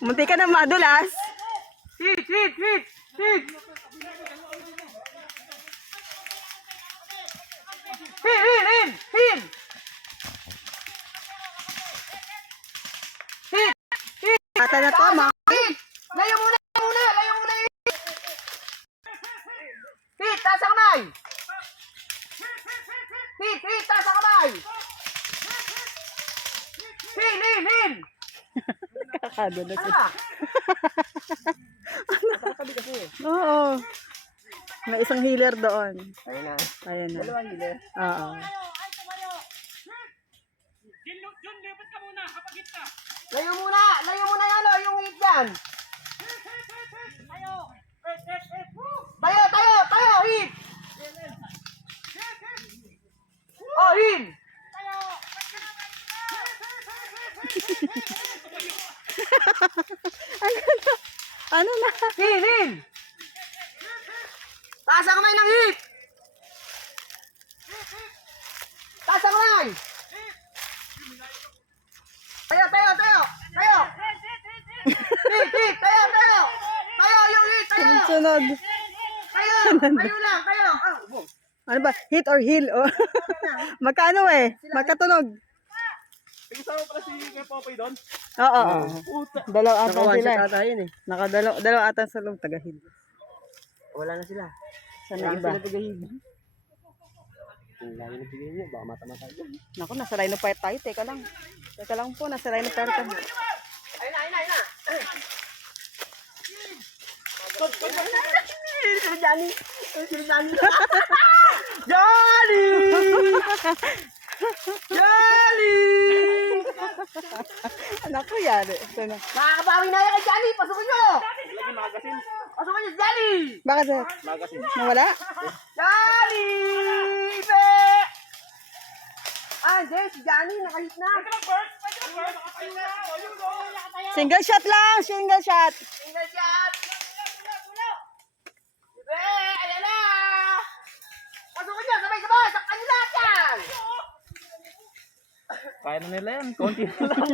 Munti ka na madulas. Hit, hit, hit, hit. Hit, hit, hit, hit. Hit. Ata na to, mga. Hit. Layo muna, layo muna. Hit, taas ang kamay. Hit, hit, taas ang kamay. Hil, hil, hil. Kakadulas. Ano ba? Nakatabi kasi eh. Oo. May isang healer doon. Ayun na. Ayan na. Dalawang healer. Oo. Layo muna yan o, yung hit yan. Tayo, hit. Oh, hit. Ano na? Hit, hit. Taas ang kamay ng hit. Taas ang kamay. Tayo. Hit, tayo. Tayo, yung hit, tayo. Sunod. Tayo lang. Ano ba? Hit or heal? Oh. Magkano eh? Magkatunog. Kasama pala si Kuya Popoy doon? Oo. Dalaw ata Nakawan sila. siya tata yun eh. Nakadalaw ata sa loob taga-heal. Wala na sila. Sana iba. Ang layo ng tigil niya, baka mata-mata dyan. Naku, nasa Rhino Fire tayo. Teka lang po, nasa Rhino Fire tayo. Ayun na. Johnny! Naku, yari. Sana. Makakabawi na yan kay Johnny! Pasukin nyo! Lagi magasin. Pasukin nyo si Johnny! Bakit sir? Magasin. Nawala? Johnny! Ibe! Hindi, si Johnny nakahit na. Single shot lang! Single shot! Single shot! Ibe! Ayan na! Pasukin nyo! Sabay-sabay! Saktan nyo lahat yan! Kaya na nila yan. Konti na lang.